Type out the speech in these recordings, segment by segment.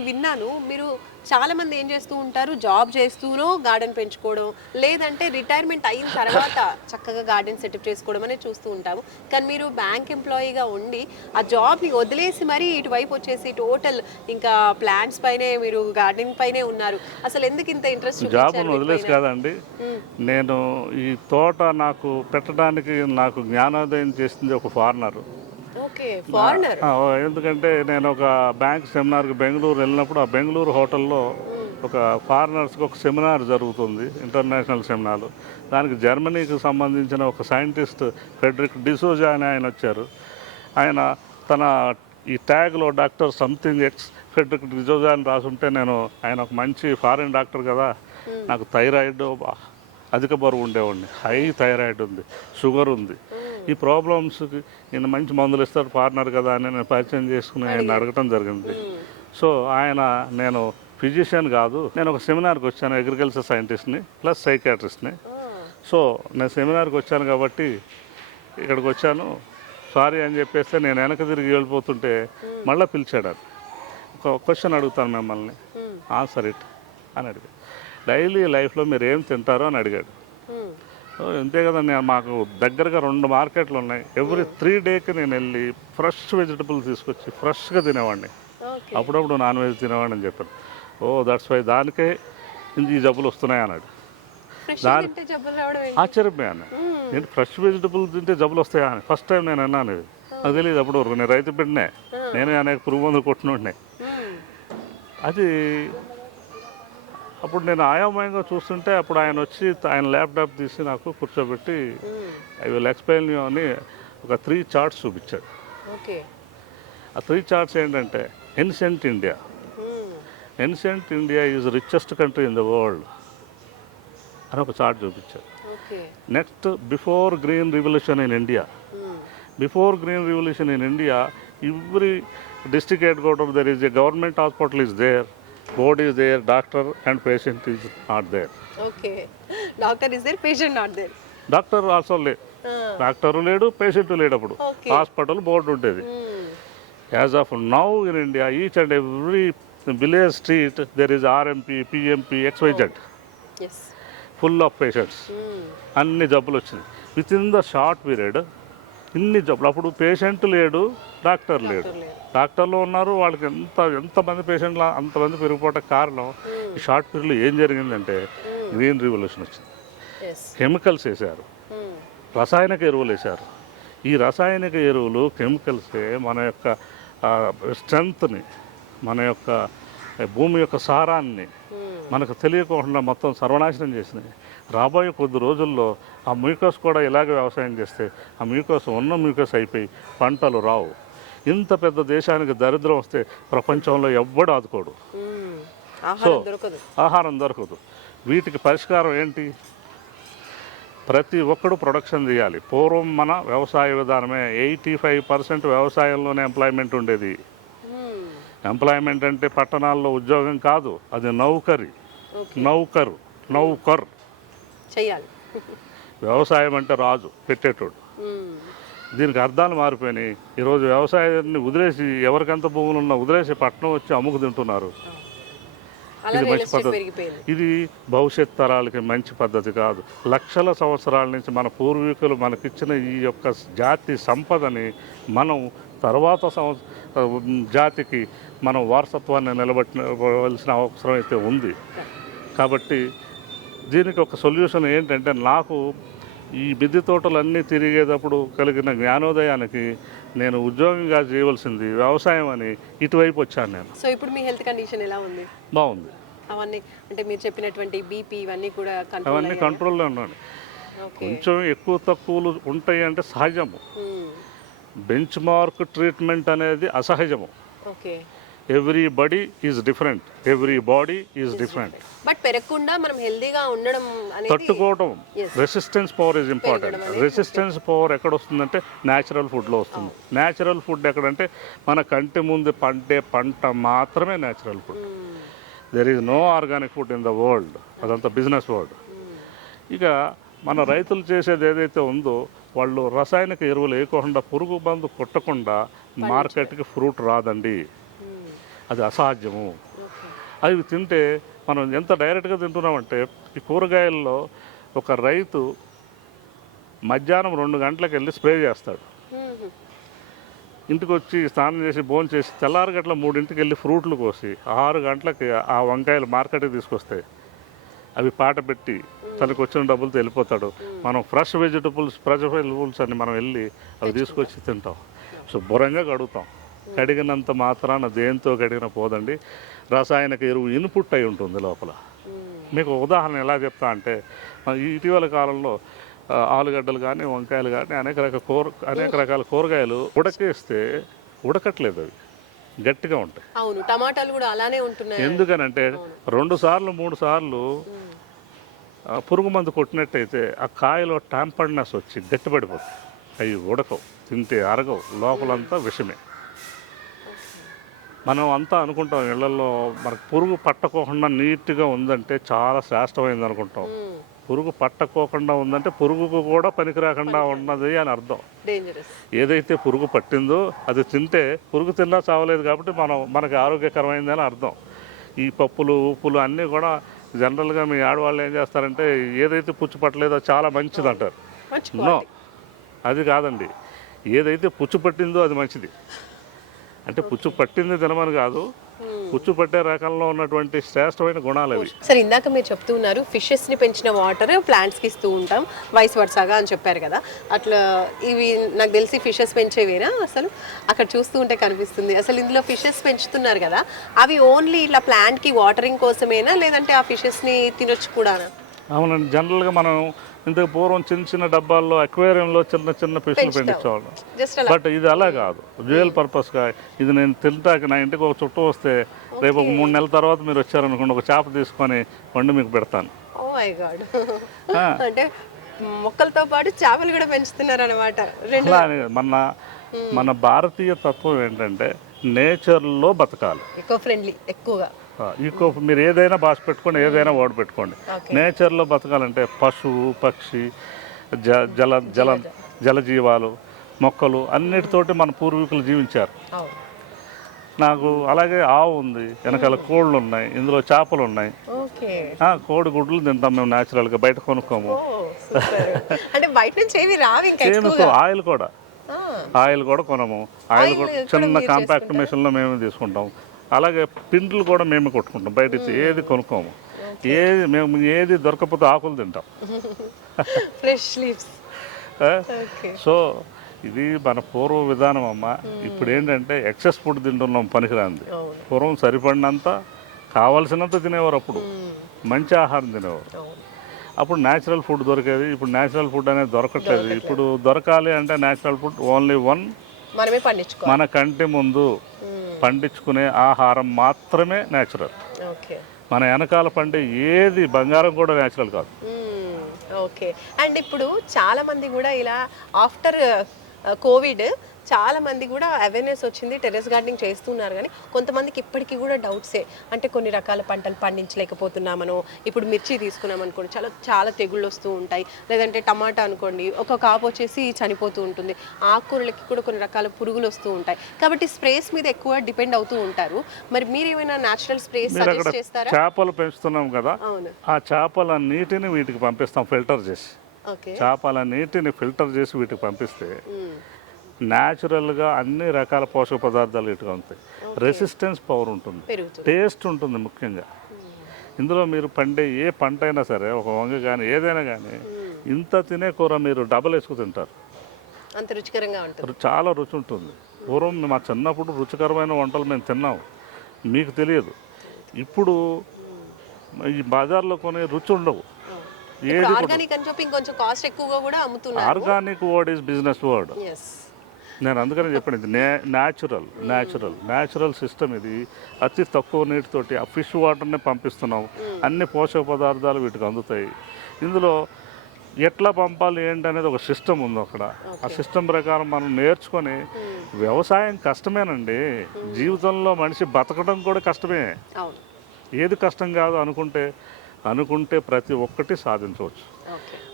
నేను విన్నాను మీరు చాలా మంది ఏం చేస్తూ ఉంటారు, జాబ్ చేస్తూనో గార్డెన్ పెంచుకోవడం, లేదంటే రిటైర్మెంట్ అయిన తర్వాత చక్కగా గార్డెన్ సెటప్ చేసుకోవడం అనేది చూస్తూ ఉంటాము. కానీ మీరు బ్యాంక్ ఎంప్లాయీగా ఉండి ఆ జాబ్ని వదిలేసి మరీ ఇటువైపు వచ్చేసి టోటల్ ఇంకా ప్లాంట్స్ పైనే మీరు గార్డెనింగ్ పైనే ఉన్నారు. అసలు ఎందుకు ఇంత ఇంట్రెస్ట్ జాబ్ను వదిలేసి కాదండి, నేను ఈ తోట నాకు పెట్టడానికి నాకు జ్ఞానోదయం చేసింది ఒక ఫారినర్. ఎందుకంటే నేను ఒక బ్యాంక్ సెమినార్కి బెంగళూరు వెళ్ళినప్పుడు ఆ బెంగళూరు హోటల్లో ఒక ఫారినర్స్కి ఒక సెమినార్ జరుగుతుంది, ఇంటర్నేషనల్ సెమినార్. దానికి జర్మనీకి సంబంధించిన ఒక సైంటిస్ట్ ఫెడరిక్ డిసోజా అని ఆయన వచ్చారు. ఆయన తన ఈ ట్యాగ్లో doctor something X Frederick D'Souza అని రాసుంటే నేను ఆయన ఒక మంచి ఫారిన్ డాక్టర్ కదా, నాకు థైరాయిడ్ అధిక బరువు ఉండేవాడిని, హై థైరాయిడ్ ఉంది, షుగర్ ఉంది, ఈ ప్రాబ్లమ్స్కి ఈయన మంచి మందులు ఇస్తారు ఫారినర్ కదా అని నేను పరిచయం చేసుకుని ఆయన అడగటం జరిగింది. సో ఆయన నేను ఫిజిషియన్ కాదు, నేను ఒక సెమినార్కి వచ్చాను, అగ్రికల్చర్ సైంటిస్ట్ని ప్లస్ సైకాట్రిస్ట్ని. సో నేను సెమినార్కి వచ్చాను కాబట్టి ఇక్కడికి వచ్చాను, సారీ అని చెప్పేస్తే నేను వెనక తిరిగి వెళ్ళిపోతుంటే మళ్ళీ పిలిచాడు. ఒక క్వశ్చన్ అడుగుతాను మిమ్మల్ని, ఆన్సర్ ఇట్ అని అడిగాడు. డైలీ లైఫ్లో మీరు ఏం తింటారో అని అడిగాడు. అంతే కదా, నేను మాకు దగ్గరగా 2 మార్కెట్లు ఉన్నాయి. ఎవ్రీ 3 డేకి నేను వెళ్ళి ఫ్రెష్ వెజిటబుల్స్ తీసుకొచ్చి ఫ్రెష్గా తినేవాడిని, అప్పుడప్పుడు నాన్ వెజ్ తినేవాడిని అని చెప్పాను. దట్స్ వై దానికే ఈ జబ్బులు వస్తున్నాయి అన్నాడు. ఆశ్చర్యపోయాను, నేను ఫ్రెష్ వెజిటబుల్స్ తింటే జబ్బులు వస్తాయా అని ఫస్ట్ టైం నేను అన్నాను. ఇది నాకు తెలియదు, అప్పుడు నేను రైతు బిడ్డనే, నేనే అనేక పురుగు మందులు కొట్టినోడినే. అది అప్పుడు నేను ఆయామయంగా చూస్తుంటే అప్పుడు ఆయన వచ్చి ఆయన ల్యాప్టాప్ తీసి నాకు కూర్చోబెట్టి ఐ విల్ ఎక్స్ప్లెయిన్ యూ అని ఒక 3 చార్ట్స్ చూపించాడు. ఆ 3 చార్ట్స్ ఏంటంటే ancient India, ancient India is richest country in the world అని ఒక చార్ట్ చూపించాడు. Next before green revolution in India, before green revolution in India every district head quarter there is a government hospital is there, board is there, doctor and patient is not there. Okay, doctor is there, patient not there. Doctor also doctor లేడు, patient లేడు. అప్పుడు hospital board ఉండేది. As of now in India each and every village street there is RMP, PMP, XYZ, full of patients. అన్ని జబ్బులు వచ్చినాయి with in the short period. ఇన్ని జబ్బులు, అప్పుడు పేషెంట్ లేడు, డాక్టర్ లేడు. డాక్టర్లు ఉన్నారు, వాళ్ళకి ఎంతమంది పేషెంట్లు అంతమంది పెరిగిపోవటం కారణం ఈ షార్ట్ పీరియడ్లో ఏం జరిగిందంటే గ్రీన్ రివల్యూషన్ వచ్చింది. కెమికల్స్ వేశారు, రసాయనిక ఎరువులు వేశారు. ఈ రసాయనిక ఎరువులు కెమికల్సే మన యొక్క స్ట్రెంగ్త్ని, మన యొక్క భూమి యొక్క సారాన్ని మనకు తెలియకుండా మొత్తం సర్వనాశనం చేసినాయి. రాబోయే కొద్ది రోజుల్లో ఆ మ్యూకస్ కూడా ఇలాగే వ్యవసాయం చేస్తే ఆ మ్యూకస్ ఉన్న మ్యూకస్ అయిపోయి పంటలు రావు. ఇంత పెద్ద దేశానికి దరిద్రం వస్తే ప్రపంచంలో ఎవ్వడు ఆదుకోడు. సో ఆహారం దొరకదు. వీటికి పరిష్కారం ఏంటి? ప్రతి ఒక్కడు ప్రొడక్షన్ చేయాలి. పూర్వం మన వ్యవసాయ విధానమే 85% వ్యవసాయంలోనే ఎంప్లాయ్మెంట్ ఉండేది. ఎంప్లాయ్మెంట్ అంటే పట్టణాల్లో ఉద్యోగం కాదు, అది నౌకరు చేయాలి. వ్యవసాయం అంటే రాజు పెట్టేటోడు. దీనికి అర్థాలు మారిపోయినాయి. ఈరోజు వ్యవసాయాన్ని వదిలేసి ఎవరికెంత భూములు ఉన్నా వదిలేసి పట్టణం వచ్చి అమ్ముకు తింటున్నారు. ఇది మంచి పద్ధతి. ఇది భవిష్యత్ తరాలకి మంచి పద్ధతి కాదు. లక్షల సంవత్సరాల నుంచి మన పూర్వీకులు మనకిచ్చిన ఈ యొక్క జాతి సంపదని మనం తర్వాత జాతికి మనం వారసత్వాన్ని నిలబెట్టవలసిన అవసరం అయితే ఉంది. కాబట్టి దీనికి ఒక సొల్యూషన్ ఏంటంటే, నాకు ఈ మిద్దె తోటలన్నీ తిరిగేటప్పుడు కలిగిన జ్ఞానోదయానికి నేను ఉద్యోగంగా చేయవలసింది వ్యవసాయం అని ఇటువైపు వచ్చాను నేను. సో ఇప్పుడు మీ హెల్త్ కండిషన్ ఎలా ఉంది? బాగుంది. అవన్నీ అంటే మీరు చెప్పినటువంటి బీపీ ఇవన్నీ కూడా అవన్నీ కంట్రోల్లో ఉన్నాను. కొంచెం ఎక్కువ తక్కువలు ఉంటాయి అంటే సహజము. బెంచ్ మార్క్ ట్రీట్మెంట్ అనేది అసహజము. Everybody is different, every body is different. But పెరగకుండా మనం హెల్దీగా ఉండడం అనేది తట్టుకోవడం. Resistance power is important. Resistance power ఎక్కడ వస్తుందంటే న్యాచురల్ ఫుడ్లో వస్తుంది. న్యాచురల్ ఫుడ్ ఎక్కడంటే మన కంటి ముందు పండే పంట మాత్రమే natural food. There is no organic food in the world. అదంతా బిజినెస్ వరల్డ్. ఇక మన రైతులు చేసేది ఏదైతే ఉందో, వాళ్ళు రసాయనిక ఎరువులు వేయకుండా పురుగు మందు కొట్టకుండా మార్కెట్కి ఫ్రూట్ రాదండి. అది అసాధ్యము. అవి తింటే మనం ఎంత డైరెక్ట్గా తింటున్నామంటే ఈ కూరగాయల్లో ఒక రైతు మధ్యాహ్నం 2 గంటలకు వెళ్ళి స్ప్రే చేస్తాడు, ఇంటికి వచ్చి స్నానం చేసి భోజనం చేసి తెల్లారి గంటల 3ంటికి వెళ్ళి ఫ్రూట్లు కోసి 6 గంటలకి ఆ వంకాయలు మార్కెట్కి తీసుకొస్తాయి, అవి పాట పెట్టి తనకు వచ్చిన డబ్బులతో వెళ్ళిపోతాడు. మనం ఫ్రెష్ వెజిటబుల్స్ అని మనం వెళ్ళి అవి తీసుకొచ్చి తింటాం, శుభ్రంగా కడుగుతాం. కడిగినంత మాత్రాన దేంతో కడిగిన పోదండి, రసాయనిక ఎరువు ఇన్పుట్ అయి ఉంటుంది లోపల. మీకు ఉదాహరణ ఎలా చెప్తా అంటే, ఇటీవల కాలంలో ఆలుగడ్డలు కానీ వంకాయలు కానీ అనేక రకాల కూరగాయలు ఉడకేస్తే ఉడకట్లేదు, అవి గట్టిగా ఉంటాయి. అవును, టమాటాలు కూడా అలానే ఉంటున్నాయి. ఎందుకనంటే 2 సార్లు 3 సార్లు పురుగు మందు కొట్టినట్టయితే ఆ కాయలో టాంపర్డ్నెస్ వచ్చి గట్టిపడిపోతుంది, అవి ఉడకవు, తింటే అరగవు, లోపలంతా విషమే. మనం అంతా అనుకుంటాం ఇళ్లలో మనకు పురుగు పట్టకోకుండా నీట్గా ఉందంటే చాలా శ్రేష్టమైంది అనుకుంటాం. పురుగు పట్టకోకుండా ఉందంటే పురుగుకు కూడా పనికి రాకుండా ఉన్నది అని అర్థం. ఏదైతే పురుగు పట్టిందో అది తింటే పురుగు తిన్నా చావలేదు కాబట్టి మనకి ఆరోగ్యకరమైంది అని అర్థం. ఈ పప్పులు ఉప్పులు అన్నీ కూడా జనరల్గా మీ ఆడవాళ్ళు ఏం చేస్తారంటే ఏదైతే పుచ్చు పట్టలేదో చాలా మంచిది అంటారు. నో, అది కాదండి. ఏదైతే పుచ్చు పట్టిందో అది మంచిది. అంటే పుచ్చు పట్టింది తినమని కాదు, పుచ్చు పట్టే రకంలో ఉన్నటువంటి శ్రేష్టమైన గుణాలు అవి. సరే, ఇందాక మీరు చెప్తూ ఉన్నారు ఫిషెస్ని పెంచిన వాటర్ ప్లాంట్స్కి ఇస్తూ ఉంటాం వైస్ వర్సాగా అని చెప్పారు కదా. అట్లా ఇవి నాకు తెలిసి ఫిషెస్ పెంచేవేనా? అసలు అక్కడ చూస్తూ ఉంటే కనిపిస్తుంది. అసలు ఇందులో ఫిషెస్ పెంచుతున్నారు కదా, అవి ఓన్లీ ఇట్లా ప్లాంట్కి వాటరింగ్ కోసమేనా, లేదంటే ఆ ఫిషెస్ని తినొచ్చు కూడానా? అవునండి, జనరల్గా మనం ఇంతకు పూర్వం చిన్న డబ్బాల్లో అక్వేరియంలో చిన్న ఫిష్లు పెండించేవాళ్ళం. బట్ ఇది అలా కాదు, డ్యూయల్ పర్పస్గా. ఇది నేను తింటాక నా ఇంటికి ఒక చుట్టూ వస్తే రేపు ఒక 3 నెలల తర్వాత మీరు వచ్చారనుకోండి, ఒక చేప తీసుకొని వండి మీకు పెడతాను. ఓ మై గాడ్, అంటే మొక్కలతో పాటు చేపలు కూడా పెంచుతున్నారు అనమాట. మన భారతీయ తత్వం ఏంటంటే నేచర్లో బతకాలి, ఎకో ఫ్రెండ్లీ ఎక్కువగా. మీరు ఏదైనా భాష పెట్టుకోండి, ఏదైనా వర్డ్ పెట్టుకోండి. నేచర్లో బతకాలంటే పశువు, పక్షి, జలజీవాలు, మొక్కలు అన్నిటితోటి మన పూర్వీకులు జీవించారు. నాకు అలాగే ఆవు ఉంది, వెనకాల కోళ్ళు ఉన్నాయి, ఇందులో చేపలు ఉన్నాయి. కోడి గుడ్లు తింటాం మేము న్యాచురల్గా, బయట కొనుక్కోము. ఆయిల్ కూడా కొనము. ఆయిల్ కూడా చిన్న కాంపాక్ట్ మిషన్లో మేము తీసుకుంటాం. అలాగే పిండ్లు కూడా మేము కొట్టుకుంటాం, బయట ఏది కొనుక్కోము. ఏది దొరకకపోతే ఆకులు తింటాం. సో ఇది మన పూర్వ విధానం అమ్మ. ఇప్పుడు ఏంటంటే ఎక్సెస్ ఫుడ్ తింటున్నాం, పనికిరాంది. పూర్వం సరిపడినంత కావాల్సినంత తినేవారు, అప్పుడు మంచి ఆహారం తినేవారు. అప్పుడు న్యాచురల్ ఫుడ్ దొరికేది. ఇప్పుడు న్యాచురల్ ఫుడ్ అనేది దొరకట్లేదు. ఇప్పుడు దొరకాలి అంటే న్యాచురల్ ఫుడ్ ఓన్లీ మన కంటి ముందు పండించుకునే ఆహారం మాత్రమే న్యాచురల్. మన వెనకాల పండే ఏది బంగారం కూడా న్యాచురల్ కాదు. ఓకే. అండ్ ఇప్పుడు చాలా మంది కూడా ఇలా ఆఫ్టర్ కోవిడ్ చాలా మంది కూడా అవేర్నెస్ వచ్చింది, టెర్రస్ గార్డెనింగ్ చేస్తున్నారు. కానీ కొంతమందికి ఇప్పటికీ కూడా డౌట్సే, అంటే కొన్ని రకాల పంటలు పండించలేకపోతున్నామనో, ఇప్పుడు మిర్చి తీసుకున్నాం అనుకోండి, చాలా తెగుళ్ళు వస్తూ ఉంటాయి. లేదంటే టమాటా అనుకోండి, ఒక కాపు వచ్చేసి చనిపోతూ ఉంటుంది. ఆకుకూరలకి కూడా కొన్ని రకాల పురుగులు వస్తూ ఉంటాయి. కాబట్టి స్ప్రేస్ మీద ఎక్కువ డిపెండ్ అవుతూ ఉంటారు. మరి మీరు ఏమైనా న్యాచురల్ స్ప్రేస్ సజెస్ట్ చేస్తారా? చేపలు పెంచుతున్నాం కదా, ఆ చేపల నీటిని వీటికి పంపిస్తాం ఫిల్టర్ చేసి. చేపల నీటిని ఫిల్టర్ చేసి వీటికి పంపిస్తే న్యాచురల్గా అన్ని రకాల పోషక పదార్థాలు వీటిగా ఉంటాయి. రెసిస్టెన్స్ పవర్ ఉంటుంది, టేస్ట్ ఉంటుంది. ముఖ్యంగా ఇందులో మీరు పండే ఏ పంట అయినా సరే, ఒక వంగ కానీ ఏదైనా కానీ, ఇంత తినే కూర మీరు డబల్ వేసుకు తింటారు, అంత రుచికరంగా ఉంటుంది. చాలా రుచి ఉంటుంది. పూర్వం మా చిన్నప్పుడు రుచికరమైన వంటలు మేము తిన్నాం, మీకు తెలియదు. ఇప్పుడు ఈ బజార్లో కొనే రుచి ఉండవు. ఆర్గానిక్ అని చెప్పి ఇంకొంచెం కాస్ట్ ఎక్కువగా కూడా అమ్ముతున్నారు. Organic word is business word. నేను అందుకని చెప్పాను, ఇది న్యాచురల్ సిస్టమ్. ఇది అతి తక్కువ నీటితోటి ఆ ఫిష్ వాటర్ని పంపిస్తున్నాం, అన్ని పోషక పదార్థాలు వీటికి అందుతాయి. ఇందులో ఎట్లా పంపాలి ఏంటి అనేది ఒక సిస్టమ్ ఉంది అక్కడ. ఆ సిస్టమ్ ప్రకారం మనం నేర్చుకొని, వ్యవసాయం కష్టమేనండి, జీవితంలో మనిషి బతకడం కూడా కష్టమే. ఏది కష్టం కాదు అనుకుంటే ప్రతి ఒక్కటి సాధించవచ్చు.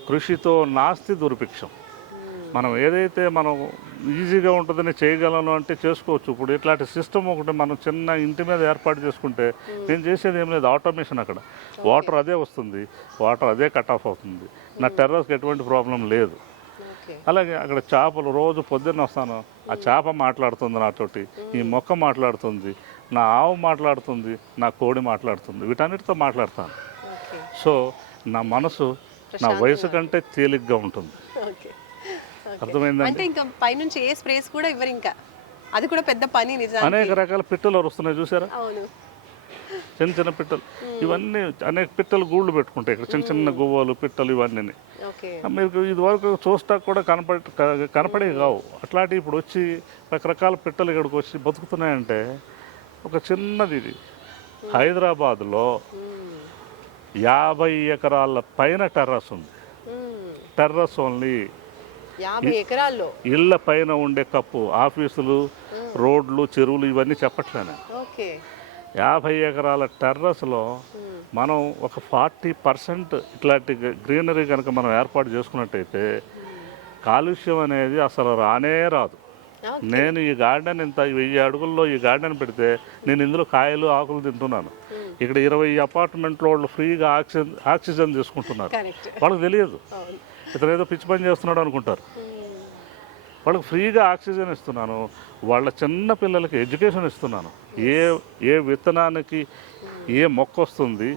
కృషితో నాస్తి దుర్భిక్షం. మనం ఏదైతే మనం ఈజీగా ఉంటుందని చేయగలను అంటే చేసుకోవచ్చు. ఇప్పుడు ఇట్లాంటి సిస్టమ్ ఒకటి మనం చిన్న ఇంటి మీద ఏర్పాటు చేసుకుంటే నేను చేసేది ఏం లేదు, ఆటోమేషన్. అక్కడ వాటర్ అదే వస్తుంది, వాటర్ అదే కట్ ఆఫ్ అవుతుంది, నా టెర్రస్కి ఎటువంటి ప్రాబ్లం లేదు. అలాగే అక్కడ చేపలు రోజు పొద్దున్న వస్తాను, ఆ చేప మాట్లాడుతుంది నాతోటి, ఈ మొక్క మాట్లాడుతుంది, నా ఆవు మాట్లాడుతుంది, నా కోడి మాట్లాడుతుంది, వీటన్నిటితో మాట్లాడతాను. సో నా మనసు నా వయసు కంటే తేలిగ్గా ఉంటుంది. అర్థమైందండి. అంటే ఇంకా పైనుంచి ఏ స్ప్రేస్ కూడా ఇవ్వరు, ఇంకా అది కూడా పెద్ద పని నిజానికి. అనేక రకాల పిట్టలు వస్తున్నాయి చూసారా, అవును, చిన్న చిన్న పిట్టలు. ఇవన్నీ అనేక పిట్టలు గూళ్ళు పెట్టుకుంటాయి ఇక్కడ, చిన్న చిన్న గువ్వలు పిట్టలు ఇవన్నీ. మీకు ఇది వరకు చూస్తా కూడా కనపడే కావు. అట్లాంటివి ఇప్పుడు వచ్చి రకరకాల పిట్టలు ఇక్కడికి వచ్చి బతుకుతున్నాయంటే ఒక చిన్నది ఇది. హైదరాబాద్లో 50 ఎకరాల పైన టెర్రస్ ఉంది. టెర్రస్ ఓన్లీ 50 ఎకరాల్లో ఇళ్ళ పైన ఉండే కప్పు, ఆఫీసులు, రోడ్లు, చెరువులు ఇవన్నీ చెప్పట్లేను. 50 ఎకరాల టెర్రస్లో మనం ఒక 40% ఇట్లాంటి గ్రీనరీ కనుక మనం ఏర్పాటు చేసుకున్నట్టయితే కాలుష్యం అనేది అసలు రానే రాదు. నేను ఈ గార్డెన్ ఇంత 1000 అడుగుల్లో ఈ గార్డెన్ పెడితే నేను ఇందులో కాయలు ఆకులు తింటున్నాను. ఇక్కడ 20 అపార్ట్మెంట్లో వాళ్ళు ఫ్రీగా ఆక్సిజన్ తీసుకుంటున్నారు. వాళ్ళకి తెలియదు, ఇతను ఏదో పిచ్చి పని చేస్తున్నాడు అనుకుంటారు. వాళ్ళకి ఫ్రీగా ఆక్సిజన్ ఇస్తున్నాను, వాళ్ళ చిన్న పిల్లలకి ఎడ్యుకేషన్ ఇస్తున్నాను. ఏ విత్తనానికి ఏ మొక్క వస్తుంది,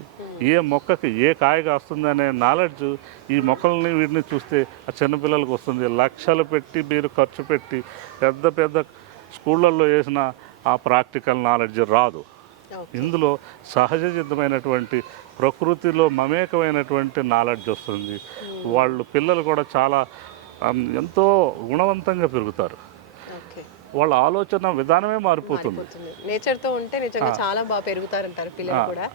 ఏ మొక్కకి ఏ కాయ కాస్తుంది అనే నాలెడ్జ్ ఈ మొక్కల్ని వీటిని చూస్తే ఆ చిన్నపిల్లలకు వస్తుంది. లక్షలు పెట్టి మీరు ఖర్చు పెట్టి పెద్ద పెద్ద స్కూళ్ళల్లో వేసిన ఆ ప్రాక్టికల్ నాలెడ్జ్ రాదు. ఇందులో సహజ సిద్ధమైనటువంటి ప్రకృతిలో మమేకమైనటువంటి నాలెడ్జ్ వస్తుంది. వాళ్ళు పిల్లలు కూడా చాలా ఎంతో గుణవంతంగా పెరుగుతారు. వాళ్ళ ఆలోచన విధానమే మారిపోతుంది. నేచర్తో ఉంటే నిజంగా చాలా బాగా పెరుగుతారంటారు పిల్లలు కూడా.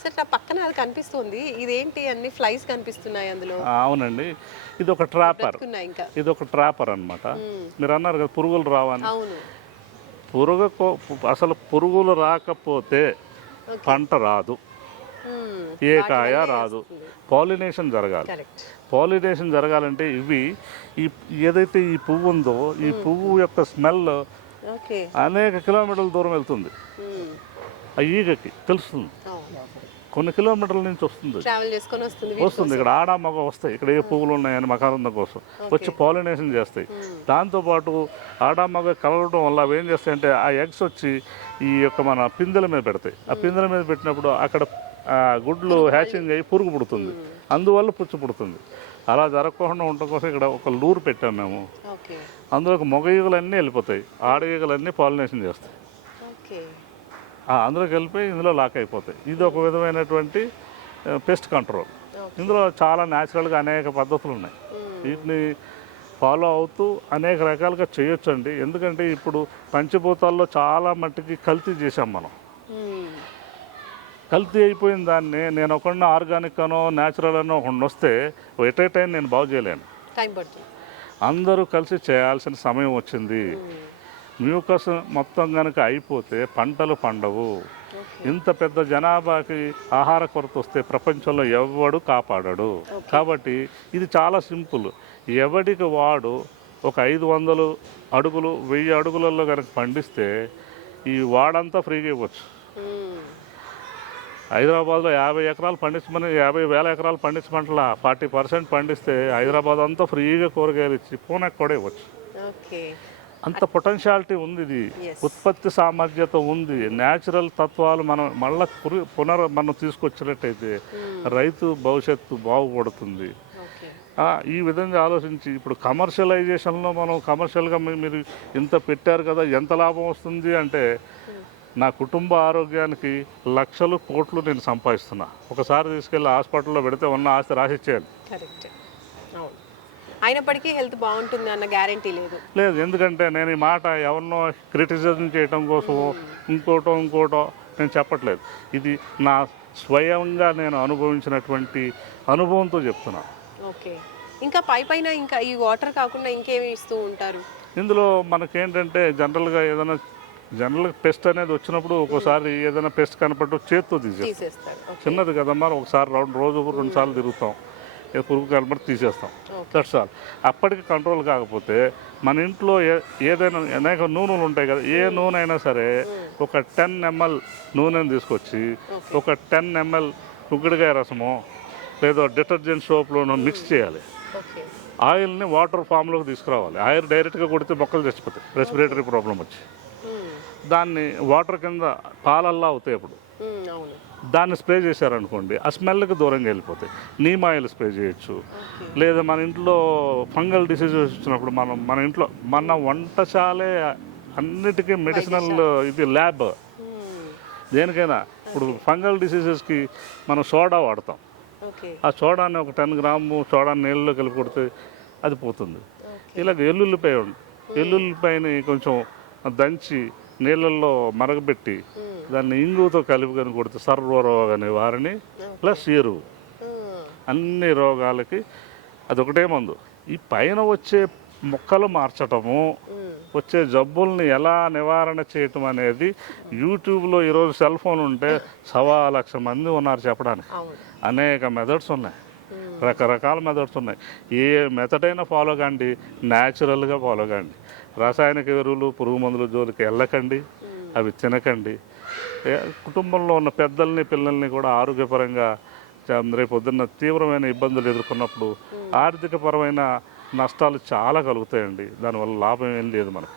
సార్ నా పక్కన అది కనిపిస్తుంది, ఇదేంటి, అన్ని ఫ్లైస్ కనిపిస్తున్నాయి అందులో. అవునండి, ఇది ఒక ట్రాపర్. ఇది ఒక ట్రాపర్ అన్నమాట. మీరు అన్నారు కదా పురుగులు రావని. అసలు పురుగులు రాకపోతే పంట రాదు, ఏ కాయ రాదు. పాలినేషన్ జరగాలి. పాలినేషన్ జరగాలంటే ఇవి ఏదైతే ఈ పువ్వు ఉందో ఈ పువ్వు యొక్క స్మెల్ అనేక కిలోమీటర్ల దూరం వెళ్తుంది. ఆ ఈగకి తెలుస్తుంది, కొన్ని కిలోమీటర్ల నుంచి వస్తుంది. ఇక్కడ ఆడ మగ వస్తాయి, ఇక్కడ ఏ పువ్వులు ఉన్నాయని మకరందం కోసం వచ్చి పాలినేషన్ చేస్తాయి. దాంతోపాటు ఆడ మగ కలవడం వల్ల అవి ఏం చేస్తాయంటే ఆ ఎగ్స్ వచ్చి ఈ యొక్క మన పిందెల మీద పెడతాయి. ఆ పిందెల మీద పెట్టినప్పుడు అక్కడ గుడ్లు హ్యాచింగ్ అయ్యి పురుగు పుడుతుంది, అందువల్ల పుచ్చు పుడుతుంది. అలా జరగకుండా ఉండటం కోసం ఇక్కడ ఒక లూరు పెట్టాము మేము. అందులో మగ ఈగలన్నీ వెళ్ళిపోతాయి, ఆడ ఈగలన్నీ పాలినేషన్ చేస్తాయి. అందులోకి వెళ్ళిపోయి ఇందులో లాక్ అయిపోతాయి. ఇది ఒక విధమైనటువంటి పెస్ట్ కంట్రోల్. ఇందులో చాలా న్యాచురల్గా అనేక పద్ధతులు ఉన్నాయి. వీటిని ఫాలో అవుతూ అనేక రకాలుగా చేయొచ్చు అండి. ఎందుకంటే ఇప్పుడు పంచభూతాల్లో చాలా మట్టుకి కల్తీ చేసాం మనం. కల్తీ అయిపోయిన దాన్ని నేను ఒకడిని ఆర్గానిక్ అనో న్యాచురల్ అనో ఒకడిని వస్తే ఎట్ ఏ టైం నేను బాగు చేయలేను. అందరూ కలిసి చేయాల్సిన సమయం వచ్చింది. మ్యూకస్ మొత్తం కనుక అయిపోతే పంటలు పండవు. ఇంత పెద్ద జనాభాకి ఆహార కొరత వస్తే ప్రపంచంలో ఎవడు కాపాడడు. కాబట్టి ఇది చాలా సింపుల్. ఎవడికి వాడు ఒక 500 అడుగులు 1000 అడుగులలో కనుక పండిస్తే ఈ వాడంతా ఫ్రీగా ఇవ్వచ్చు. హైదరాబాద్లో 50 ఎకరాలు పండించమని 50,000 ఎకరాలు పండించమంటలా 40% పండిస్తే హైదరాబాద్ అంతా ఫ్రీగా కూరగాయలు ఇచ్చి పూణెకి కూడా ఇవ్వచ్చు. అంత పొటెన్షియాలిటీ ఉంది. ఇది ఉత్పత్తి సామర్థ్యత ఉంది. న్యాచురల్ తత్వాలు మనం మళ్ళీ మనం తీసుకొచ్చినట్టయితే రైతు భవిష్యత్తు బాగుపడుతుంది. ఈ విధంగా ఆలోచించి ఇప్పుడు కమర్షియలైజేషన్లో మనం కమర్షియల్గా మీరు ఇంత పెట్టారు కదా ఎంత లాభం వస్తుంది అంటే నా కుటుంబ ఆరోగ్యానికి లక్షలు కోట్లు నేను సంపాదిస్తున్నా. ఒకసారి తీసుకెళ్ళి హాస్పిటల్లో పెడితే ఉన్న ఆస్తి రాసిచ్చేయాలి. అయినప్పటికీ హెల్త్ బాగుంటుంది అన్న గ్యారంటీ లేదు. ఎందుకంటే నేను ఈ మాట ఎవరినో క్రిటిసిజం చేయడం కోసం ఇంకోటో నేను చెప్పట్లేదు. ఇది నా స్వయంగా నేను అనుభవించినటువంటి అనుభవంతో చెప్తున్నా. ఇంకా పైన ఇంకా ఈ వాటర్ కాకుండా ఇంకేమి ఇస్తూ ఉంటారు ఇందులో? మనకేంటంటే జనరల్గా పెస్ట్ అనేది వచ్చినప్పుడు ఒకసారి ఏదైనా పెస్ట్ కనపడటం చేత్తో తీసేస్తాం. చిన్నది కదమ్మా, ఒకసారి రోజు 2 సార్లు తిరుగుతాం. పురుగు కనబడి తీసేస్తాం. That's all. అప్పటికి కంట్రోల్ కాకపోతే మన ఇంట్లో ఏదైనా అనేక నూనెలు ఉంటాయి కదా, ఏ నూనె అయినా సరే ఒక 10 ml నూనెని తీసుకొచ్చి ఒక 10 ml కుంకుడుకాయ రసమో లేదా డిటర్జెంట్ సోప్లోనో మిక్స్ చేయాలి. ఓకే. ఆయిల్ని వాటర్ ఫామ్లోకి తీసుకురావాలి. ఆయిల్ డైరెక్ట్గా కొడితే మొక్కలు చచ్చిపోతాయి, రెస్పిరేటరీ ప్రాబ్లం వచ్చి. దాన్ని వాటర్ కింద పాలల్లా అవుతాయి. అప్పుడు అవును. దాన్ని స్ప్రే చేశారనుకోండి, ఆ స్మెల్కి దూరంగా వెళ్ళిపోతాయి. నీమ్ ఆయిల్ స్ప్రే చేయొచ్చు. లేదా మన ఇంట్లో ఫంగల్ డిసీజెస్ వచ్చినప్పుడు మన ఇంట్లో మన వంటశాలే అన్నిటికీ మెడిసినల్ ఇది ల్యాబ్. దేనికైనా ఇప్పుడు ఫంగల్ డిసీజెస్కి మనం సోడా వాడతాం. ఆ సోడాని ఒక 10 గ్రాము సోడాని నీళ్ళలో కలిపి కొడితే అది పోతుంది. ఇలాగ ఎల్లుల్లిపాయని కొంచెం దంచి నీళ్ళల్లో మరగబెట్టి దాన్ని ఇంగుతో కలుపుకొని కొడితే సర్వరోగ నివారణ ప్లస్ ఎరువు, అన్ని రోగాలకి అదొకటే మందు. ఈ పైన వచ్చే మొక్కలు మార్చటము, వచ్చే జబ్బుల్ని ఎలా నివారణ చేయటం అనేది యూట్యూబ్లో ఈరోజు సెల్ ఫోన్ ఉంటే 1,00,000 మంది ఉన్నారు చెప్పడానికి. అనేక మెథడ్స్ ఉన్నాయి, రకరకాల మెథడ్స్ ఉన్నాయి. ఏ మెథడ్ అయినా ఫాలో కండి, న్యాచురల్గా ఫాలో కండి. రాసాయనిక ఎరువులు, పురుగు మందుల జోలికి వెళ్ళకండి, అవి తినకండి. కుటుంబంలో ఉన్న పెద్దల్ని పిల్లల్ని కూడా ఆరోగ్యపరంగా రేపు పొద్దున్న తీవ్రమైన ఇబ్బందులు ఎదుర్కొన్నప్పుడు ఆర్థికపరమైన నష్టాలు చాలా కలుగుతాయండి. దానివల్ల లాభం ఏం లేదు మనకు.